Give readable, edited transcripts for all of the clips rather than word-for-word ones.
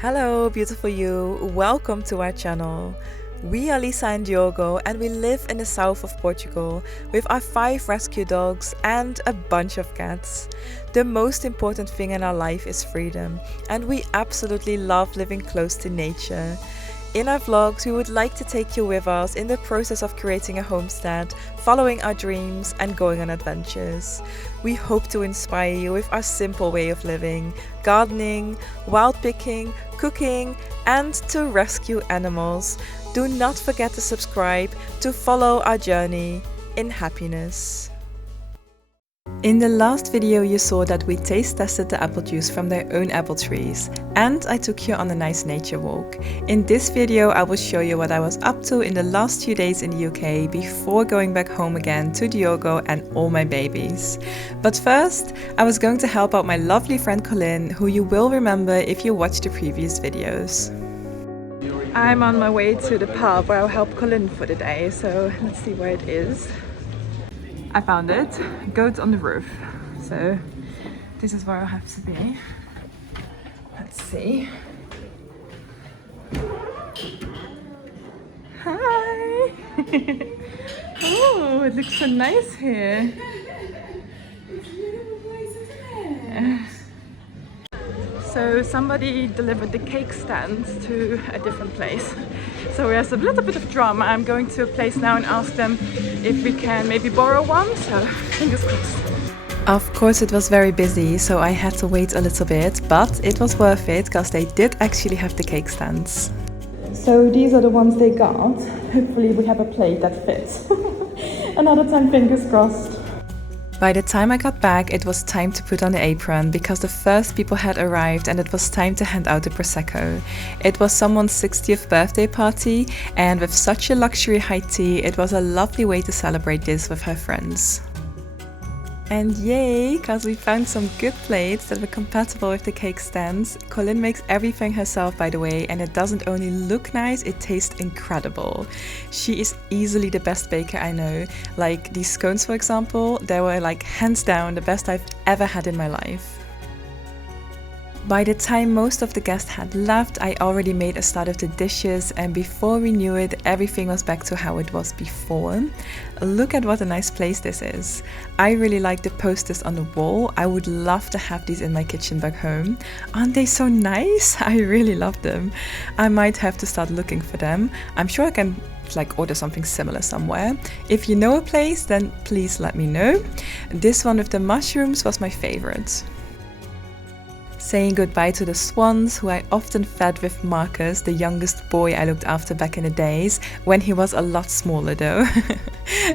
Hello, beautiful you. Welcome to our channel. We are Lisa and Diogo, and we live in the south of Portugal with our 5 rescue dogs and a bunch of cats. The most important thing in our life is freedom, and we absolutely love living close to nature. In our vlogs, we would like to take you with us in the process of creating a homestead, following our dreams and going on adventures. We hope to inspire you with our simple way of living, gardening, wild picking, cooking, and to rescue animals. Do not forget to subscribe to follow our journey in happiness. In the last video you saw that we taste tested the apple juice from their own apple trees, and I took you on a nice nature walk. In this video I will show you what I was up to in the last few days in the UK before going back home again to Diogo and all my babies. But first, I was going to help out my lovely friend Colline, who you will remember if you watched the previous videos. I'm on my way to the pub where I'll help Colline for the day, so let's see where it is. I found it, goat on the roof, so this is where I have to be. Let's see. Hi! Oh, it looks so nice here. So somebody delivered the cake stands to a different place. So there's a little bit of drama. I'm going to a place now and ask them if we can maybe borrow one, so fingers crossed. Of course it was very busy, so I had to wait a little bit, but it was worth it because they did actually have the cake stands. So these are the ones they got. Hopefully we have a plate that fits. Another time, fingers crossed. By the time I got back, it was time to put on the apron because the first people had arrived and it was time to hand out the Prosecco. It was someone's 60th birthday party, and with such a luxury high tea, it was a lovely way to celebrate this with her friends. And yay, because we found some good plates that were compatible with the cake stands. Colline makes everything herself, by the way, and it doesn't only look nice, it tastes incredible. She is easily the best baker I know. Like these scones, for example, they were like hands down the best I've ever had in my life. By the time most of the guests had left, I already made a start of the dishes, and before we knew it, everything was back to how it was before. Look at what a nice place this is. I really like the posters on the wall. I would love to have these in my kitchen back home. Aren't they so nice? I really love them. I might have to start looking for them. I'm sure I can order something similar somewhere. If you know a place, then please let me know. This one with the mushrooms was my favorite. Saying goodbye to the swans, who I often fed with Marcus, the youngest boy I looked after back in the days, when he was a lot smaller though.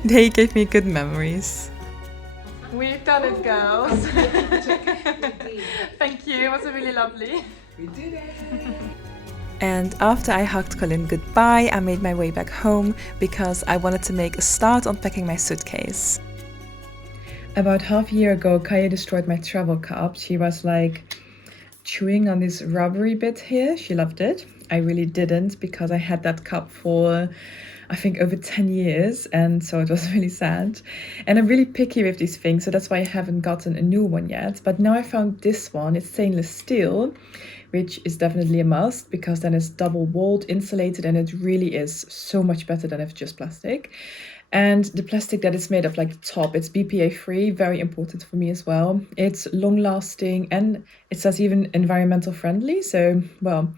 They gave me good memories. We've done it, girls. Thank you, it was really lovely. We did it! And after I hugged Colline goodbye, I made my way back home because I wanted to make a start on packing my suitcase. About half a year ago, Kaya destroyed my travel cup. She was like chewing on this rubbery bit here. She loved it. I really didn't, because I had that cup for I think over 10 years, and so it was really sad. And I'm really picky with these things, so that's why I haven't gotten a new one yet. But now I found this one. It's stainless steel, which is definitely a must because then it's double walled, insulated, and it really is so much better than if just plastic. And the plastic that it's made of, like the top, it's BPA free, very important for me as well. It's long lasting and it says even environmental friendly. So, well,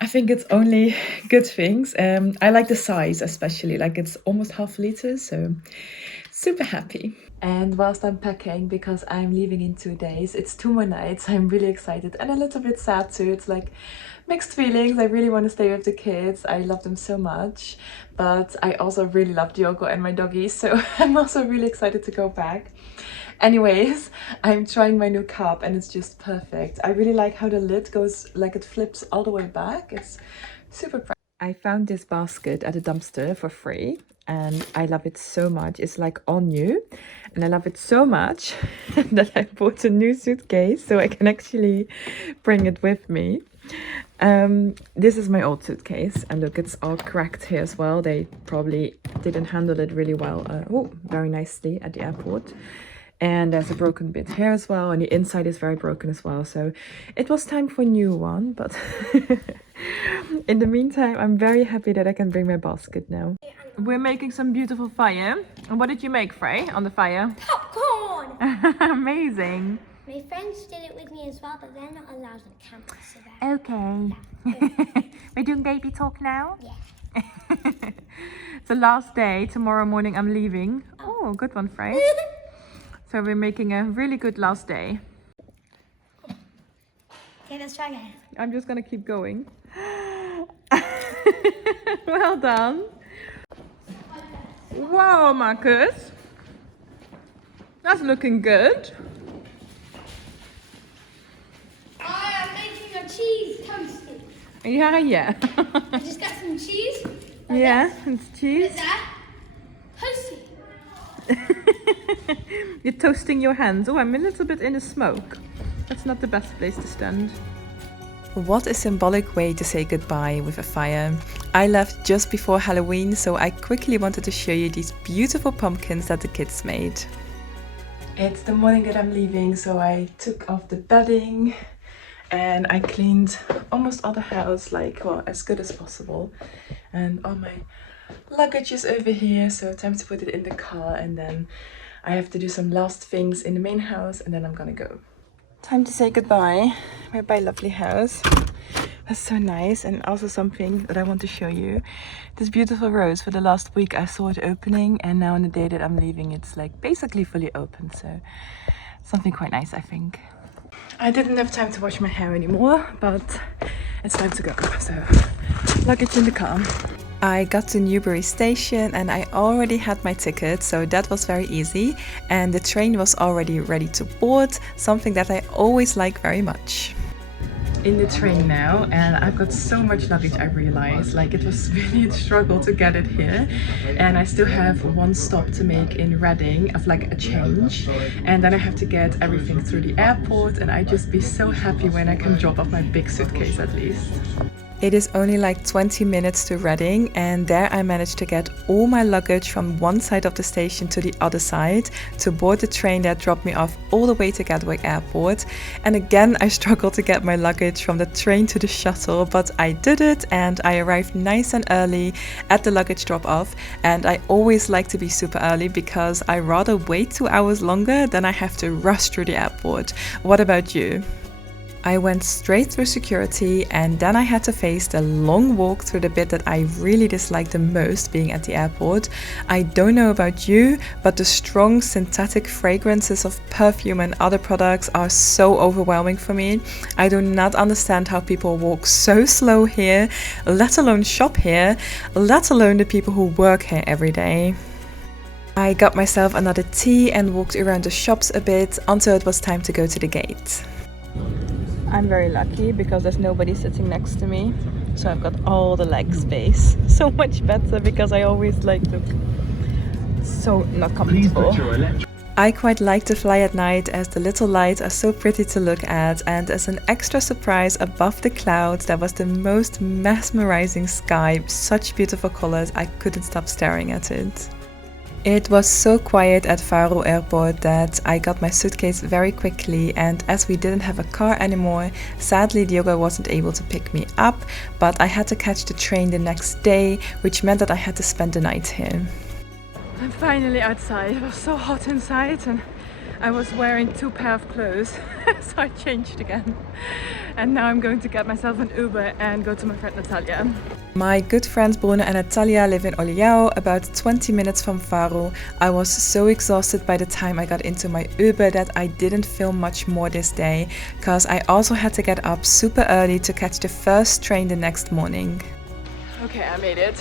I think it's only good things. I like the size especially, like it's almost half a liter, so super happy. And whilst I'm packing, because I'm leaving in 2 days, it's 2 more nights, I'm really excited and a little bit sad too. It's like mixed feelings. I really want to stay with the kids. I love them so much, but I also really love Diogo and my doggies, so I'm also really excited to go back. Anyways, I'm trying my new cup and it's just perfect. I really like how the lid goes, like it flips all the way back. It's super practical. I found this basket at a dumpster for free and I love it so much. It's like all new and I love it so much that I bought a new suitcase so I can actually bring it with me. This is my old suitcase and look, it's all cracked here as well. They probably didn't handle it really well. Oh, very nicely at the airport. And there's a broken bit here as well, and the inside is very broken as well. So it was time for a new one, but in the meantime, I'm very happy that I can bring my basket now. We're making some beautiful fire. And what did you make, Frey, on the fire? Popcorn! Amazing. My friends did it with me as well, but they're not allowed on camera, so they're... Okay. We're doing baby talk now? Yeah. It's the last day. Tomorrow morning I'm leaving. Oh, good one, Frey. So we're making a really good last day. Okay, let's try again. I'm just gonna keep going. Well done. Wow, Marcus. That's looking good. I am making a cheese toasty. Yeah. I just got some cheese. Yeah, it's cheese. Is that toasty? You're toasting your hands. Oh, I'm a little bit in the smoke. That's not the best place to stand. What a symbolic way to say goodbye with a fire. I left just before Halloween, so I quickly wanted to show you these beautiful pumpkins that the kids made. It's the morning that I'm leaving, so I took off the bedding and I cleaned almost all the house, like, well, as good as possible. And all my luggage is over here, so time to put it in the car, and then I have to do some last things in the main house, and then I'm gonna go. Time to say goodbye. We're by lovely house. That's so nice, and also something that I want to show you. This beautiful rose, for the last week I saw it opening, and now on the day that I'm leaving it's like basically fully open, so something quite nice, I think. I didn't have time to wash my hair anymore, but it's time to go, so luggage in the car. I got to Newbury station and I already had my ticket, so that was very easy, and the train was already ready to board, something that I always like very much. In the train now, and I've got so much luggage, I realized. Like, it was really a struggle to get it here, and I still have one stop to make in Reading of like a change, and then I have to get everything through the airport, and I just be so happy when I can drop off my big suitcase at least. It is only like 20 minutes to Reading, and there I managed to get all my luggage from one side of the station to the other side to board the train that dropped me off all the way to Gatwick Airport. And again, I struggled to get my luggage from the train to the shuttle, but I did it and I arrived nice and early at the luggage drop off. And I always like to be super early because I rather wait 2 hours longer than I have to rush through the airport. What about you? I went straight through security, and then I had to face the long walk through the bit that I really dislike the most, being at the airport. I don't know about you, but the strong synthetic fragrances of perfume and other products are so overwhelming for me. I do not understand how people walk so slow here, let alone shop here, let alone the people who work here every day. I got myself another tea and walked around the shops a bit until it was time to go to the gate. I'm very lucky because there's nobody sitting next to me, so I've got all the leg space. So much better, because I always like to... so not comfortable. I quite like to fly at night, as the little lights are so pretty to look at, and as an extra surprise above the clouds there was the most mesmerizing sky, such beautiful colors, I couldn't stop staring at it. It was so quiet at Faro Airport that I got my suitcase very quickly, and as we didn't have a car anymore, sadly Diogo wasn't able to pick me up, but I had to catch the train the next day, which meant that I had to spend the night here. I'm finally outside. It was so hot inside and I was wearing 2 pairs of clothes, so I changed again. And now I'm going to get myself an Uber and go to my friend Natalia. My good friends Bruno and Natalia live in Olhão, about 20 minutes from Faro. I was so exhausted by the time I got into my Uber that I didn't film much more this day, cause I also had to get up super early to catch the first train the next morning. Okay, I made it.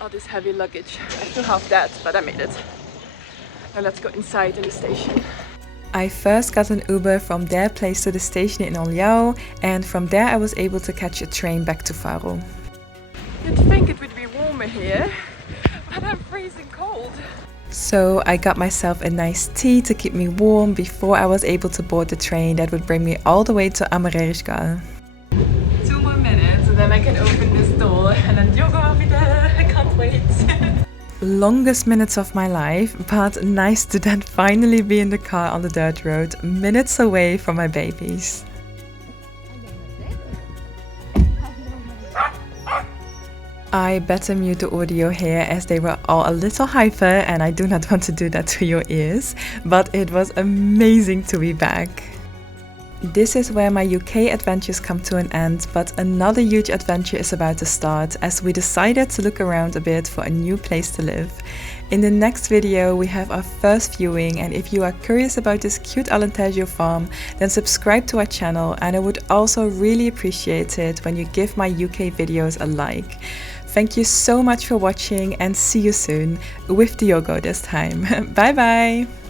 All this heavy luggage. I feel half dead, but I made it. Now let's go inside in the station. I first got an Uber from their place to the station in Olhão, and from there I was able to catch a train back to Faro. You'd think it would be warmer here, but I'm freezing cold. So I got myself a nice tea to keep me warm before I was able to board the train that would bring me all the way to Amoreiras-Gare. 2 more minutes and then I can open this door and then Diogo will be there. I can't wait. Longest minutes of my life, but nice to then finally be in the car on the dirt road, minutes away from my babies. I better mute the audio here as they were all a little hyper and I do not want to do that to your ears, but it was amazing to be back. This is where my UK adventures come to an end, but another huge adventure is about to start as we decided to look around a bit for a new place to live. In the next video we have our first viewing, and if you are curious about this cute Alentejo farm, then subscribe to our channel, and I would also really appreciate it when you give my UK videos a like. Thank you so much for watching and see you soon, with Diogo this time. Bye bye!